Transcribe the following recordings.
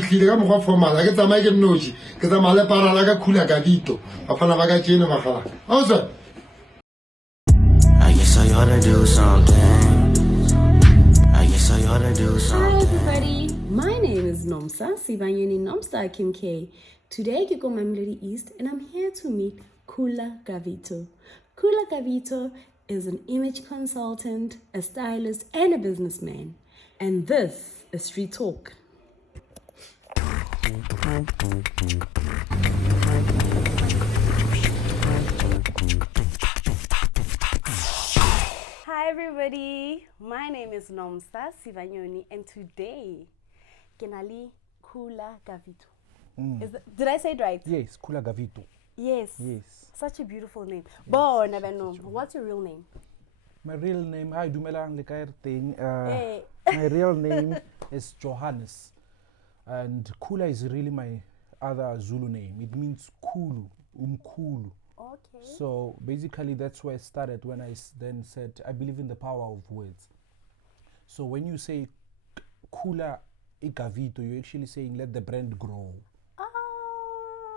fihlile ka mokgwa formal ke tsamaye ke nnoji ke tsamaya le para la ka Khula Gavito bafana ba ka tjena magala awesome. I guess I ought to do something. I guess I ought to do something. Hi everybody, my name is Nomstar Kim K. Today I go Mamelodi East and I'm here to meet Khula Gavito. Khula Gavito is an image consultant, a stylist, and a businessman. And this is Street Talk. Hi everybody, my name is Nomstar Sivanyoni and today Kenali Khula Gavito. Did I say it right? Yes, Khula Gavito. Yes. Yes. Such a beautiful name. But what's your real name? My real name, hi dumelang le kae teng. Hey. My real name is Johannes, and Khula is really my other Zulu name. It means Khulu, Umkhulu. Okay. So basically, that's where it started. When I then said I believe in the power of words. So when you say Khula Gavito, you're actually saying let the brand grow.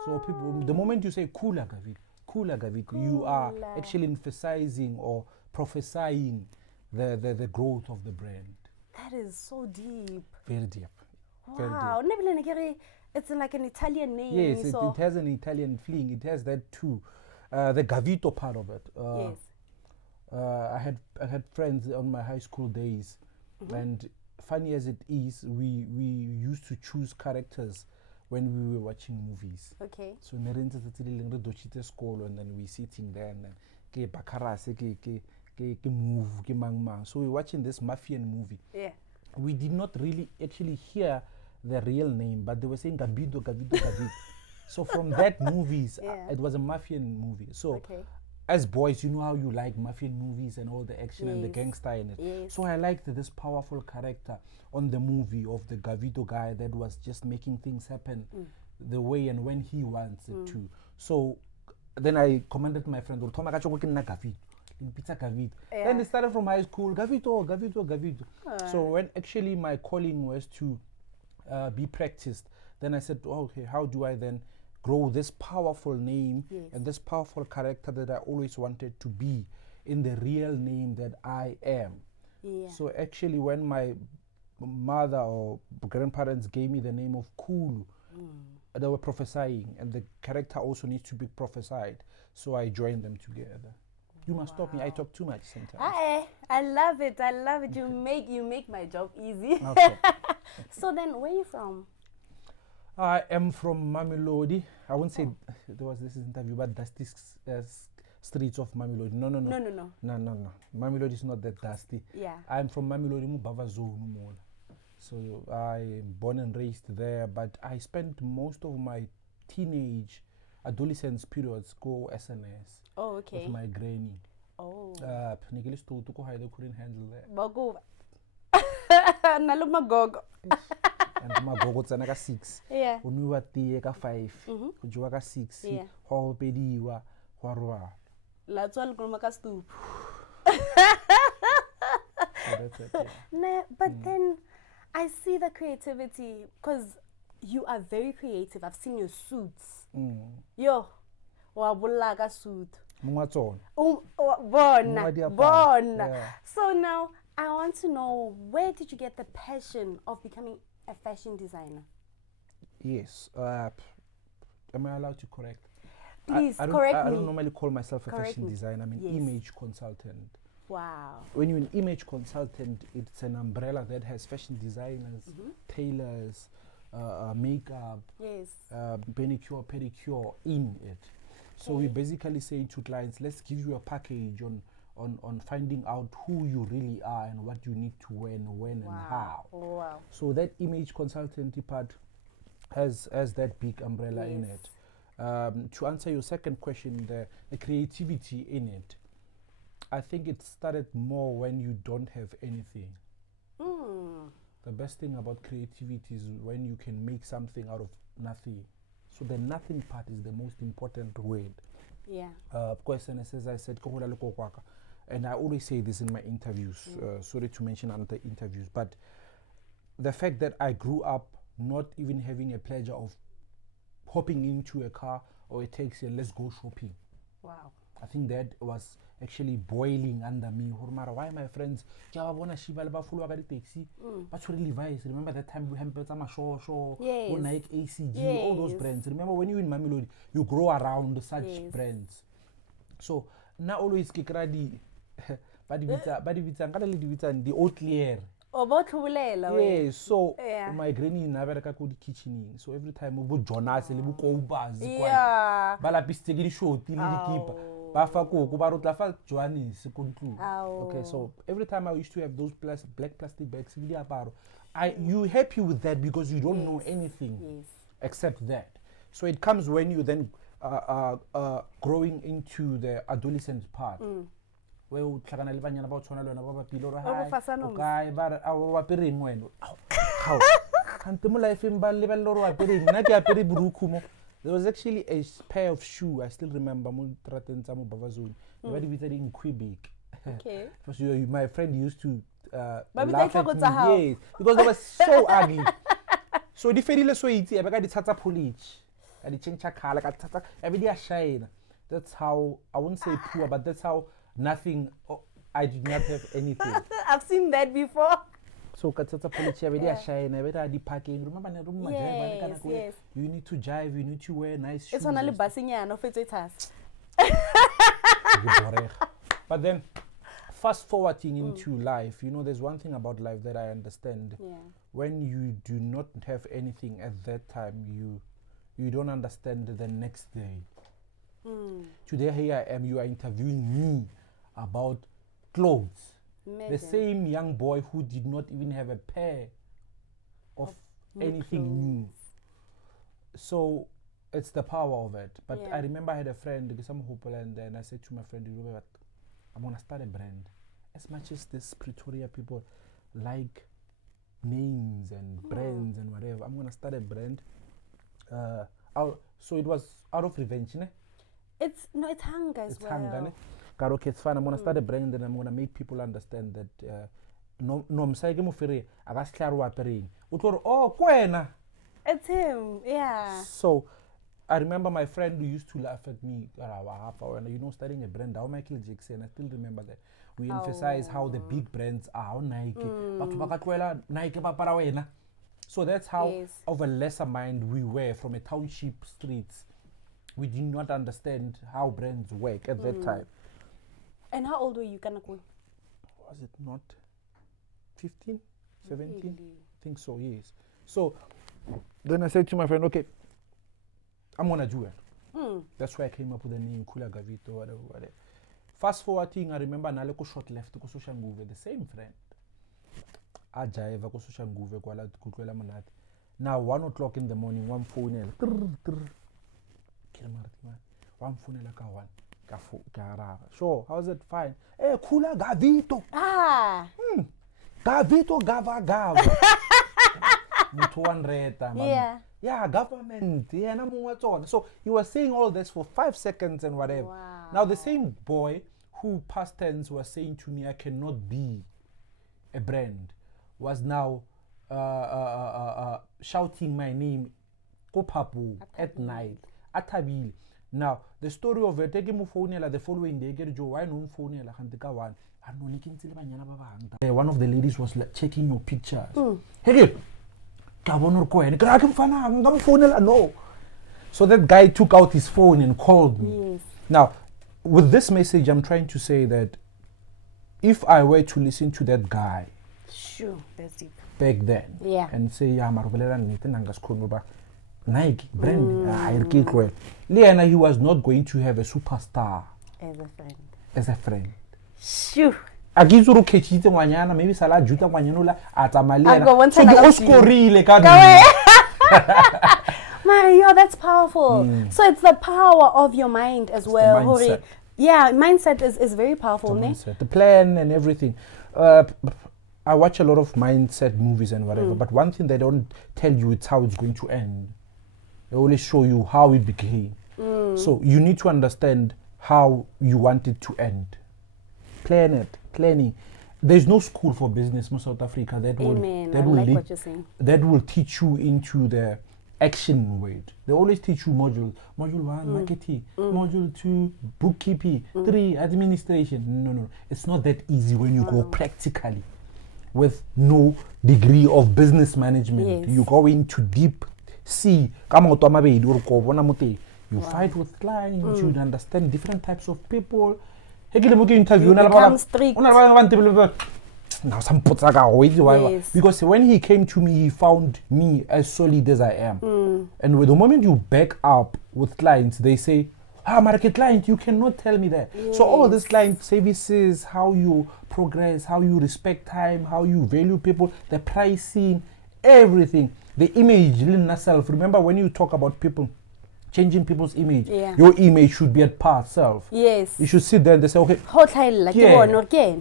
So people, the moment you say Khula Gavito, you are actually emphasizing or prophesying the growth of the brand. That is so deep. Very deep. Wow. It's like an Italian name. Yes, it has an Italian fling. It has that too. The Gavito part of it. Yes. I had friends on my high school days, and funny as it is, we used to choose characters when we were watching movies. Okay. So school, and then we sitting there and move so we're watching this Mafian movie. Yeah. We did not really actually hear the real name, but they were saying Gavito. So from that movies, it was a Mafian movie. So as boys, you know how you like Mafian movies and all the action and the gangster in it. Yes. So I liked this powerful character on the movie of the Gavito guy that was just making things happen the way and when he wants it to. So then I commanded my friend, Then it started from high school, Gavito. So when actually my calling was to be practiced, then I said, okay, how do I then grow this powerful name and this powerful character that I always wanted to be in the real name that I am. Yeah. So actually when my mother or grandparents gave me the name of Khulu, they were prophesying, and the character also needs to be prophesied. So I joined them together. You must stop me. I talk too much sometimes. I love it. You make my job easy. Okay. So then, where are you from? I am from Mamelodi. I won't say there was this interview, but dusty streets of Mamelodi. No. Mamelodi is not that dusty. Yeah. I'm from Mamelodi, Mubava Zone. So I am born and raised there, but I spent most of my teenage adolescence periods go SNS. Oh, okay. With my granny. Oh. They couldn't handle that. Bago. Nalumagogo. And magogo tsana ka 6. Yeah. O nwa tie ka 5. Go jowa ka 6. Go opediwa, go roa. La tswa le kuluma ka stoop. That's it. Yeah. But then I see the creativity because you are very creative. I've seen your suits. Yo, wa bulla ka suit. Mungwatsona. Bona. So now I want to know, where did you get the passion of becoming a fashion designer? Yes. Am I allowed to correct? Please, I correct me. I don't normally call myself a fashion me. designer. I'm an image consultant. Wow. When you're an image consultant, it's an umbrella that has fashion designers, tailors, makeup, manicure, pedicure in it. So we basically say to clients, let's give you a package on finding out who you really are and what you need to wear and when and how. Wow. So that image consultancy part has that big umbrella in it. To answer your second question, the creativity in it, I think it started more when you don't have anything. The best thing about creativity is when you can make something out of nothing. So the nothing part is the most important word. Yeah. Of course, and as I said, and I always say this in my interviews, sorry to mention other interviews, but the fact that I grew up not even having a pleasure of hopping into a car or a taxi and let's go shopping. Wow. I think that was actually boiling under me. Why my friends taxi but Levi's. Remember that time we had Yes. Nike, ACG, Yes. all those brands. Remember when you in Mamelodi, you grow around such Yes. brands. So now always the the oat layer. Yeah, so Yeah. my granny in America could kitchen. So every time we would Jonas and we go bars. Yeah. Balapistigi show, keeper. Bafako, Kubarutlafa, Joannis, Okay, so every time I used to have those black plastic bags, you happy with that because you don't know anything except that. So it comes when you then growing into the adolescent part. Where you tlhakana le banyana ba tshwana le wena ba bapile re hi ba re a wa pereng wena how kante mo life ba lebelle re wa pereng nna ke apere buruku mo. There was actually a pair of shoe I still remember mo trateng tsa mo Bavazoni ba di bitsa di Quebec. Okay. Because my friend used to laugh at me, yes, because they were so ugly. So di fedile so itse ba ka di tsatsa polish ka di change color ka tsatsa every day shine. That's how, I won't say poor, but that's how nothing, I did not have anything. I've seen that before. So katsatsa polish every day shine every day di parking. Remember na room Yes. you need to jive, you need to wear nice shoes. It's only basinyana of it has. But then fast forwarding into life, you know, there's one thing about life that I understand. When you do not have anything at that time, you don't understand the next day. Today here I am, you are interviewing me about clothes. The same young boy who did not even have a pair of anything new. So it's the power of it. But I remember I had a friend, some Hopel, and then I said to my friend, you know what, I'm gonna start a brand. As much as this Pretoria people like names and brands and whatever, I'm gonna start a brand. So it was out of revenge, ne? It's hunger as well. Hunger, ne? Okay, it's fine. I'm gonna start a brand and I'm gonna make people understand that Nomstar mo fere aga shlaro apereng. Oh, kwena. It's him, yeah. So I remember my friend who used to laugh at me, you know, starting a brand, how Michael Jackson, I still remember that. We emphasize how the big brands are, Nike. So that's how, of a lesser mind we were from a township streets. We did not understand how brands work at that time. And how old were you, Kanakwe? Was it not 15, 17? Really? I think so, yes. So then I said to my friend, okay, I'm gonna do it. That's why I came up with the name Khula Gavito, whatever. Fast forwarding, I remember Naleko short left ko social nguve, the same friend. Ajaiva ko social nguve kwala kutlwela monate. Now 1 o'clock in the morning, one phone one phone ka one. Sure, how's it? Fine. Hey, Khula Gavito. Gavito Gava. Yeah, government. Yeah, so he was saying all this for 5 seconds and whatever. Wow. Now the same boy who past tense was saying to me I cannot be a brand was now shouting my name Kopapu at night. Atabil. Now the story of it, take him phone the following day, get Joe, why no phone one. One of the ladies was like, checking your pictures. Hey, no. So that guy took out his phone and called me. Yes. Now, with this message, I'm trying to say that if I were to listen to that guy, sure, that's deep. Back then, and say, yeah, Nike brand, he was not going to have a superstar as a friend. Sure. Agizuru kechite mwanyana, maybe sala juta mwanyanula atamaliana. So the oskorile Mario, that's powerful. So it's the power of your mind as well. Mindset. Yeah, mindset is very powerful. The plan and everything. I watch a lot of mindset movies and whatever, but one thing they don't tell you is how it's going to end. They only show you how it became. So you need to understand how you want it to end. Planning. there's no school for business in South Africa that will Amen. that I will like lead- what you're saying. that will teach you into the action weight. They always teach you module 1 marketing, module 2 bookkeeping, 3 administration. No, it's not that easy when you go practically with no degree of business management. Yes. You go into deep sea. You fight with clients, you understand different types of people. You become strict. Yes. Because when he came to me, he found me as solid as I am. And with the moment you back up with clients, they say, market client, you cannot tell me that. So all this client services, how you progress, how you respect time, how you value people, the pricing, everything, the image in yourself. Remember when you talk about people, changing people's image, your image should be at par self. Yes. You should sit there and they say, okay,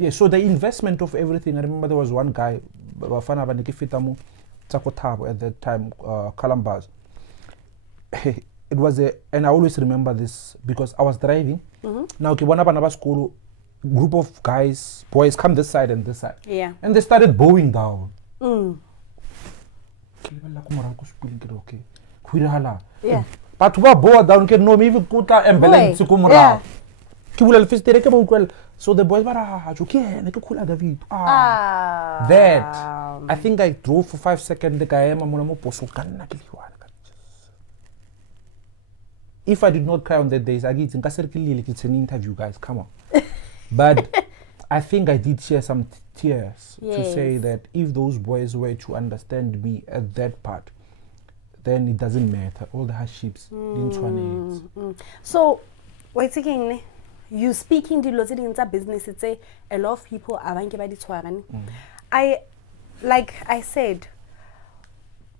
yeah, so the investment of everything. I remember there was one guy, at that time, Calambars. It was and I always remember this because I was driving. Now, okay, school, group of boys come this side and this side. Yeah. And they started bowing down. Yeah. But what bow down can no maybe put ambulance to come around. So the boys were Khula Gavito. That I think I drove for 5 seconds. The guy if I did not cry on that day, it's an interview, guys. Come on. But I think I did share some tears to say that if those boys were to understand me at that part, then it doesn't matter. All the hardships. So, wait again. You speaking the lots of business. It's a lot of people are like I said,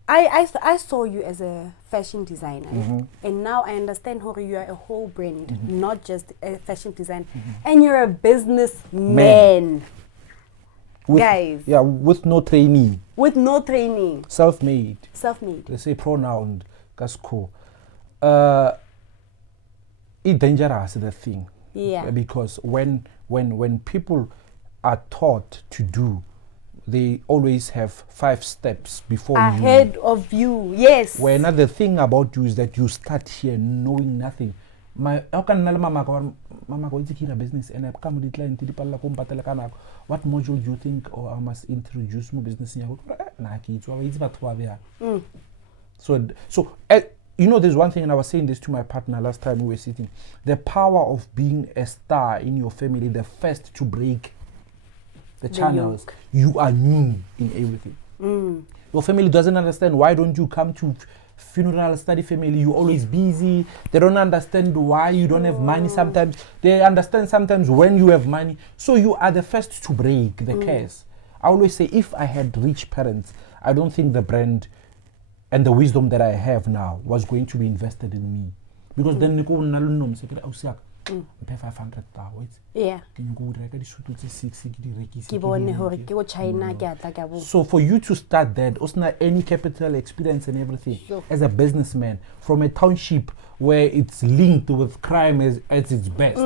I saw you as a fashion designer, and now I understand how you are a whole brand, not just a fashion designer, and you're a businessman. Guys. Yeah, with no training. With no training. Self-made. Self-made. They say pronoun. That's cool. It's dangerous, the thing. Yeah. Because when people are taught to do, they always have 5 steps before ahead of you. Yes. Where another thing about you is that you start here knowing nothing. How can mama go into a business and I come with the client what module do you think or I must introduce my business in so you know, there's one thing, and I was saying this to my partner last time we were sitting, the power of being a star in your family, the first to break the channels. You are new in everything. Your family doesn't understand. Why don't you come to funeral study family? You're always busy. They don't understand why you don't have money sometimes. They understand sometimes when you have money. So you are the first to break the curse. I always say, if I had rich parents, I don't think the brand and the wisdom that I have now was going to be invested in me. Because then you go pay 500,000. Yeah. So for you to start that, also any capital experience and everything, as a businessman from a township where it's linked with crime at its best.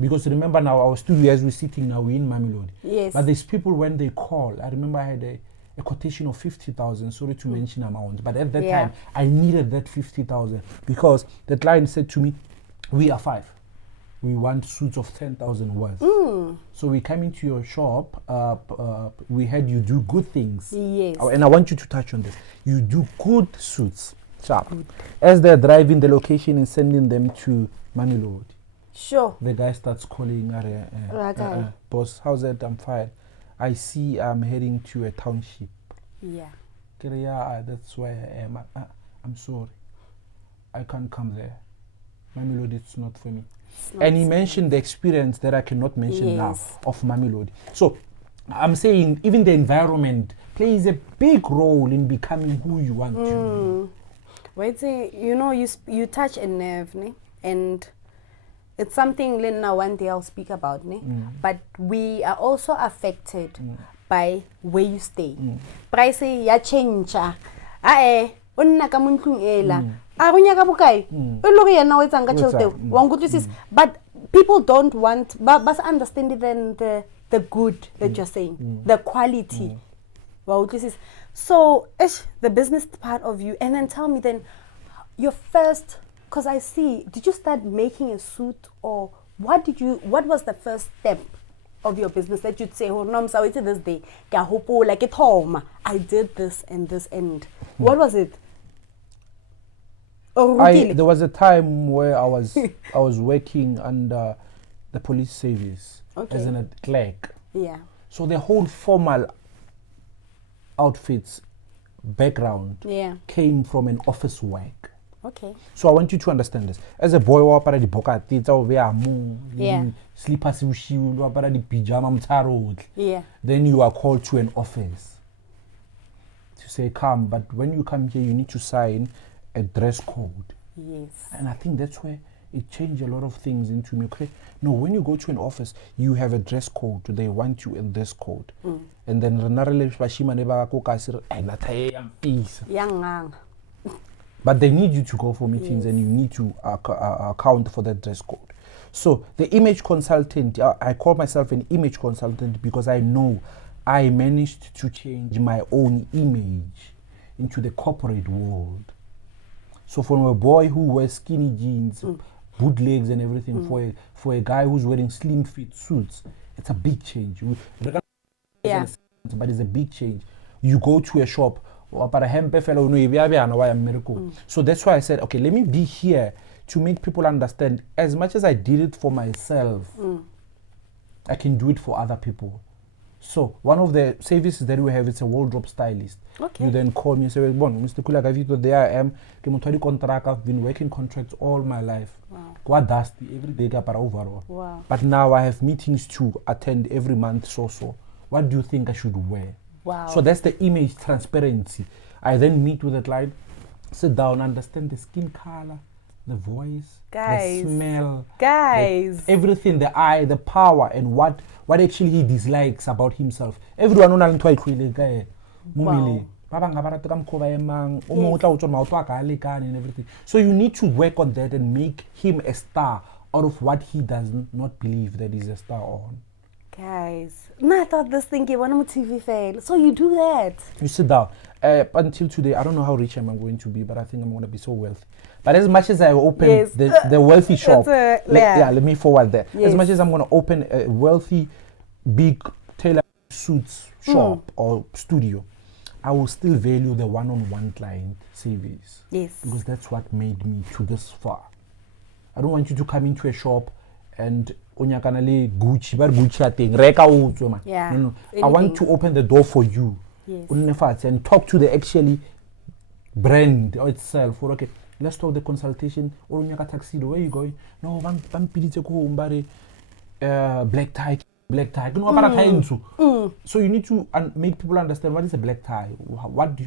Because remember now, our studio as we're sitting now, we're in Mamelodi. Yes. But there's people when they call. I remember I had a quotation of 50,000. Sorry to mention amount, but at that time I needed that 50,000 because the client said to me, "We are 5. We want suits of 10,000 worth." So we come into your shop. We had you do good things. Yes. And I want you to touch on this. You do good suits. Sharp. As they're driving the location and sending them to Mamelodi. Sure. The guy starts calling, boss, how's that? I'm fine. I see I'm heading to a township. Yeah. Yeah, that's where I am. I'm sorry. I can't come there. Mamelodi, it's not for me. And he mentioned the experience that I cannot mention now of Mamelodi. So I'm saying even the environment plays a big role in becoming who you want to be. Wait, you know, you touch a nerve, ne? And it's something now one day I'll speak about, ne? But we are also affected by where you stay. Price ya change. Onna ka montlung ela a go nyaka bokae e lo re yena o etsang ka tšhelete wa nkutlwisisa. But people don't want but understand then the the good that you're saying, the quality. Wow, this is so the business part of you. And then tell me then your first, because I see, did you start making a suit, or what was the first step of your business that you'd say, oh no, so it's this day, like at home, I did this and this, and what was it? There was a time where I was working under the police service as a clerk. Yeah. So the whole formal outfits background came from an office work. Okay. So I want you to understand this. As a boy, you wear the bokati, slippers, you wear the pajama, then you are called to an office to say come. But when you come here, you need to sign a dress code. Yes. And I think that's where it changed a lot of things into me. Okay, no, when you go to an office, you have a dress code. They want you in this code. And then but they need you to go for meetings, and you need to account for that dress code. So the image consultant, I call myself an image consultant because I know I managed to change my own image into the corporate world. So from a boy who wears skinny jeans, bootlegs and everything, for a guy who's wearing slim fit suits, it's a big change. Yeah. But it's a big change. You go to a shop, so that's why I said, okay, let me be here to make people understand. As much as I did it for myself, I can do it for other people. So one of the services that we have, it's a wardrobe stylist. Okay. You then call me and say, well, Mr. Khula Gavito, there I am. I've been working contracts all my life. Wow. Quite dusty every day, but overall. Wow. But now I have meetings to attend every month. So what do you think I should wear? Wow. So that's the image transparency. I then meet with the client, sit down, understand the skin color, the voice, the smell, everything, the eye, the power, and what actually he dislikes about himself. Everyone on wow. And everything. So you need to work on that and make him a star out of what he does not believe that he's a star on. Guys, no, I thought this thing gave one more TV fail. So you do that. You sit down. Until today, I don't know how rich I'm going to be, but I think I'm going to be so wealthy. But as much as I open the wealthy shop, let me forward that. Yes. As much as I'm going to open a wealthy, big tailor suits shop or studio, I will still value the one-on-one client service. Yes. Because that's what made me to this far. I don't want you to come into a shop and Gucci, yeah. No. I want to open the door for you. Yes. And talk to the actually brand itself. Or okay, let's talk the consultation. Or tuxedo, where are you going? No, black tie. So you need to make people understand what is a black tie.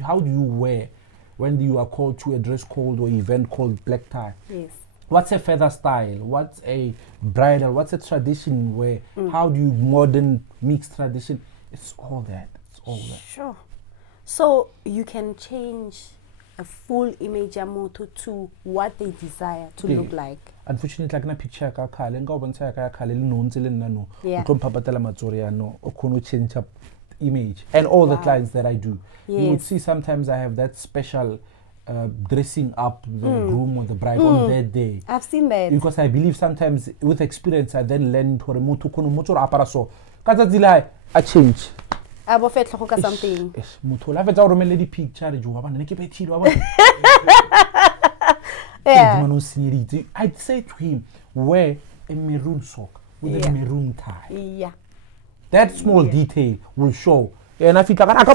How do you wear when you are called to a dress code or event called black tie? Yes. What's a feather style? What's a bridal? What's a tradition wear? How do you modern mix tradition? It's all that. It's all that. Sure. So you can change a full image moto to what they desire to look like. Unfortunately, like na picture ka khale nga bontsha ka khale le no ntse le nna no Yeah. o tlo mpapatela matsori ya no o khono change up image. And all the clients that I do, you would see sometimes I have that special dressing up the groom or the bride on that day. I've seen that. Because I believe sometimes with experience I then learn to moto kono motor apara so ka tsatsi la a change Abo fetlo ka something. Yes, moto la fetsa o romelle di picture jo wa bana ne ke bethile wa bona. Yeah. I'd say to him, wear a maroon sock with a maroon tie. Yeah. That small detail will show. And I feel like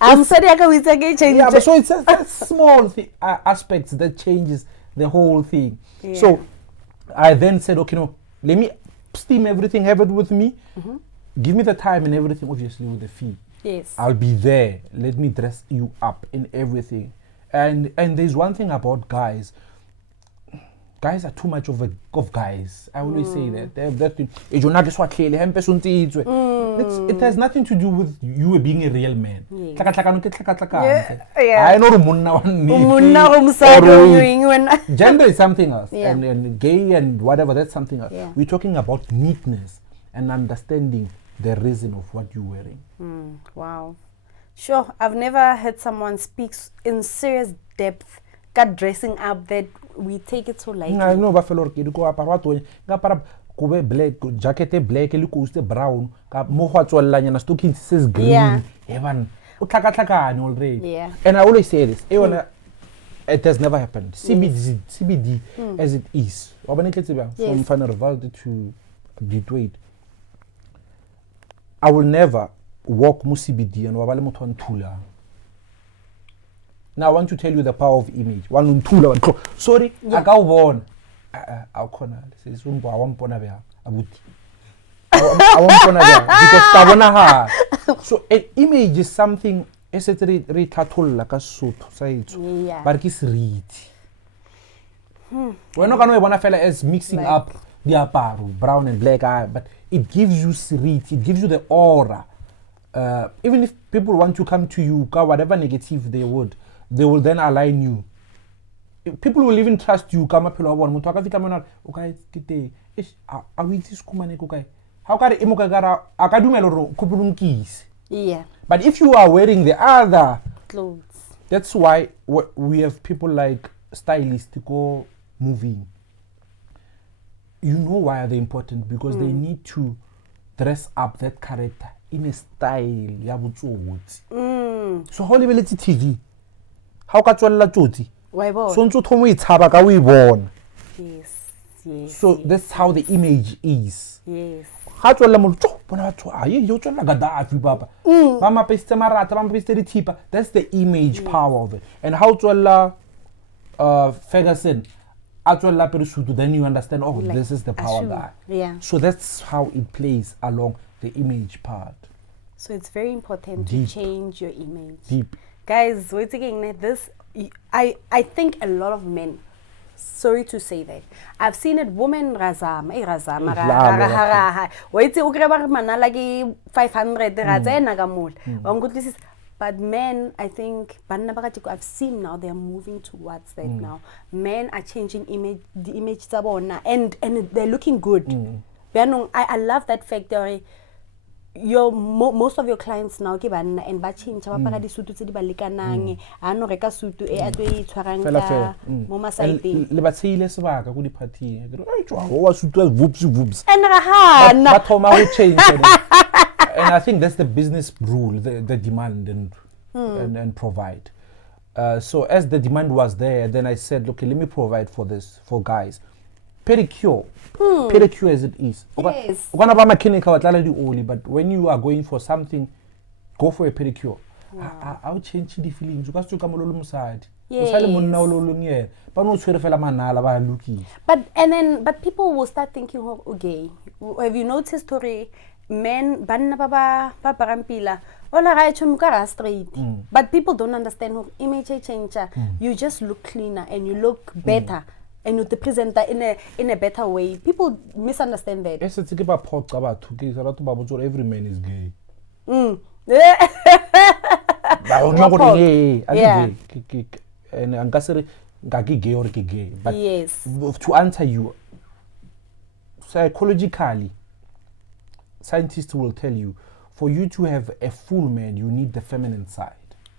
I'm sorry, I can't change. Yeah, but so it's that small aspects that changes the whole thing. Yeah. So I then said, okay, no, let me steam everything, have it with me. Give me the time and everything, obviously with the fee. Yes. I'll be there. Let me dress you up in everything. And there's one thing about guys guys are too much of guys. I always say that. They have that thing. It has nothing to do with you being a real man. Yes. I know gender is something else. Yeah. And gay and whatever, that's something else. Yeah. We're talking about neatness and understanding the reason of what you're wearing. Wow. Sure, I've never heard someone speak in serious depth, got dressing up that we take it so lightly. I know buffalo ke go apara to ga para go be black jacket black le coast brown ka mo go tswella nyana stockings says green. Yeah. Evan o tlhakatlhakane already. Yeah. And I always say this, it has never happened. CBD as it is. From final result to Detroit. I will never walk mu CBD and wabale motho ntula. Now I want to tell you the power of image. One ntula one. Sorry, I ka o bona. I'll corner. Says umbo I want bona bya. Abuti. I want bona bya because ka bona ha. So an image is something essentially re tlhatholla ka Sotho sa etso. Ba re ke seriti. Wena ka no e bona fela as mixing up diaparo brown and black eye, but it gives you seriti, it gives you the aura. Even if people want to come to you, whatever negative they will then align you. People will even trust you. How Yeah. But if you are wearing the other Clothes. that's why we have people like stylists to go moving. You know why are they important? Because they need to dress up that character in a style ya botsotsi. So how level TV? How ka tswella tsotsi? Why bo? So ntso thomo e tshaba ka o e bona. Yes. Yes. So that's how the image is. Yes. Ha tswella motho bona batho aye yo tswella Gaddafi papa. Ba mapeste marata ba mapeste dithipa. That's the image power of it. And how tswella Ferguson then you understand, like, this is the power guy. Yeah. So that's how it plays along the image part. So it's very important Deep. to change your image. Deep. Guys, wait again. This, I think a lot of men, sorry to say that, I've seen it, women razama, wait, manala 500 razena. But men, I think, I've seen now they're moving towards that now. Men are changing the image and they're looking good. I love that fact. Most of your clients now and ba change ba para di sutu tse di ba lekanang ano reka sutu e atwe e tshwarang ka mo masaiteng le ba tseile sebaka go di party e tswa wa sutu whoops and rahana ba thoma go change and I think that's the business rule, the demand and provide. So as the demand was there, then I said, okay, let me provide for this for guys. Pedicure as it is. Yes. But when you are going for something, go for a pedicure. Wow. I'll change the feelings. Yes. But people will start thinking, oh, okay, have you noticed, Tori, men banna baba parampila ola ga chumka straight, but people don't understand how image change. You just look cleaner and you look better. And you present that in a better way. People misunderstand that. Yes, it's about pork about every man is gay. Gay. And I'm gay. But yes. To answer you, psychologically, scientists will tell you, for you to have a full man, you need the feminine side.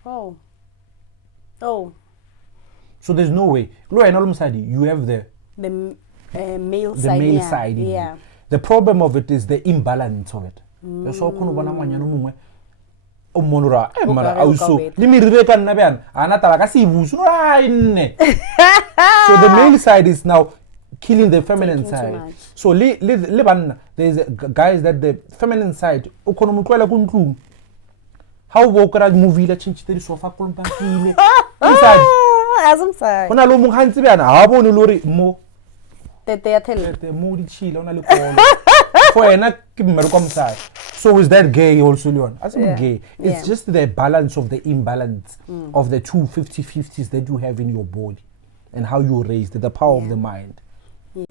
Oh. So there's no way. You have the male side. The male side. Yeah. The problem of it is the imbalance of it. So the male side is now killing the feminine side. So there's guys that the feminine side how woke movie la change the sofa inside. As I'm sorry. When I look hands lori mo. So is that gay also, Leon? As I'm gay. It's just the balance of the imbalance of the two 50-50s that you have in your body and how you raised the power of the mind. Yeah.